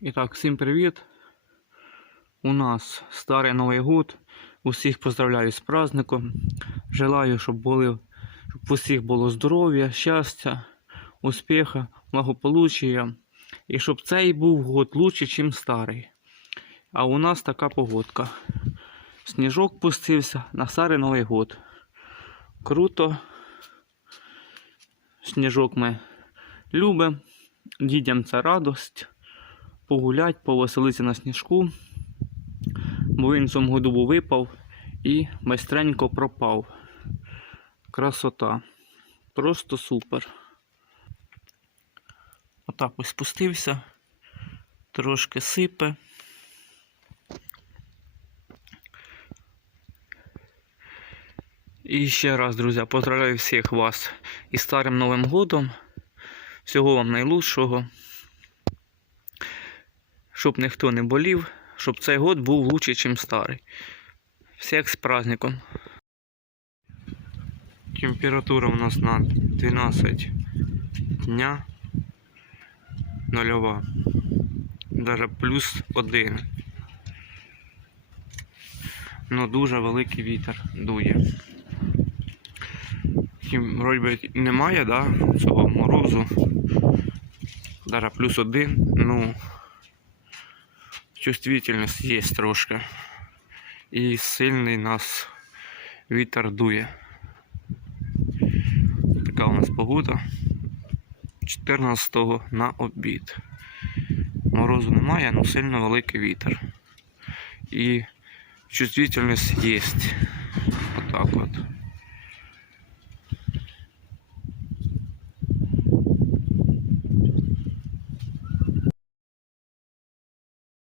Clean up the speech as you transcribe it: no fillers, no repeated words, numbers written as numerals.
І так, всім привіт! У нас старий Новий год. Усіх поздравляю з праздником. Желаю, щоб у всіх було здоров'я, щастя, успіха, благополуччя. І щоб цей був год лучше, ніж старий. А у нас така погодка. Сніжок пустився на старий Новий год. Круто. Сніжок ми любимо. Дітям це радость. Погулять, повеселитися на сніжку. Бо він в цьому году був випав і майстренько пропав. Красота. Просто супер. Отак ось спустився. Трошки сипе. І ще раз, друзі, поздравляю всіх вас із старим Новим годом. Всього вам найлучшого. Щоб ніхто не болів, щоб цей год був лучше, ніж старий. Всіх з праздником. Температура у нас на 12 дня. Нульова. Даже +1. Но дуже великий вітер дує. Вроді немає, да, цього морозу. Даже +1, ну, чувствительність є трошки. І сильний нас вітер дує. Така у нас погода. 14-го на обід. Морозу немає, але сильно великий вітер. І чувствительність є. Отак от.